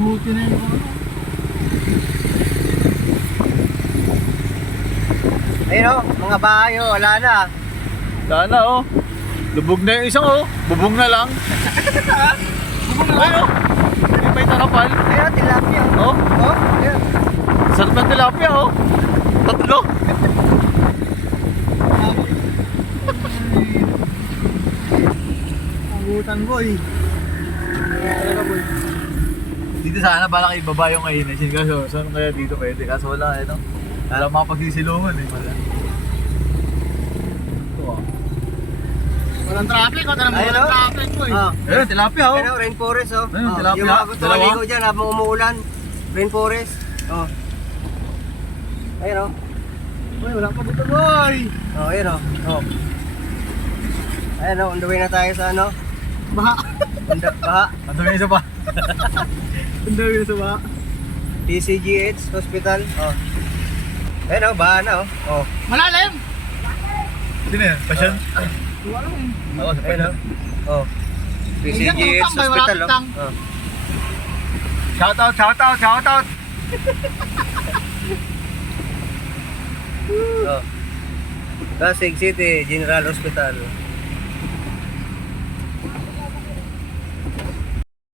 Buti na yung ano. Ayun o, mga bahay o, wala na. Sana oh. Lubog na yung isang oh. Bubong na lang. Bubong na lang. Hindi pa yung tarapal. Ayun, tilapia. Oh. Oh, ayun. Sarap ng tilapia oh. Tatlo. Agutan boy. Talaga boy. Dito sana balak ibaba yung kainasin. Kaso saan kaya dito pwede? Kaso wala eh no. Wala makapagsisilungan eh. Wala. Ito ah. Walang traffic, o talagang Ayun, walang oh. traffic boy. Oh. Ayun, tilapia oh. Ayun o, rainforest o. Ayun, tilapia. Yung mga gusto Dalawa. maligo dyan habang umuulan. Rainforest. Oh. Ayun o. Boy, wala pa dito boy. Oh, ayun o. Oh. Ayun o, on the way na tayo sa ano? Baha. Baha. Ang dami isa pa. Ang dami na sa baha. PCGH Hospital. Oh. Ayun o, baha na o. Oh. Malalim. Sino yan? Pasyon? Wala eh. Oo, sa Ayun o. pasyon. Oh. PCGH utang, boy, wala Hospital o. utang. Oh. Shout out, shout out, shout out. Oh. Pasig City General Hospital.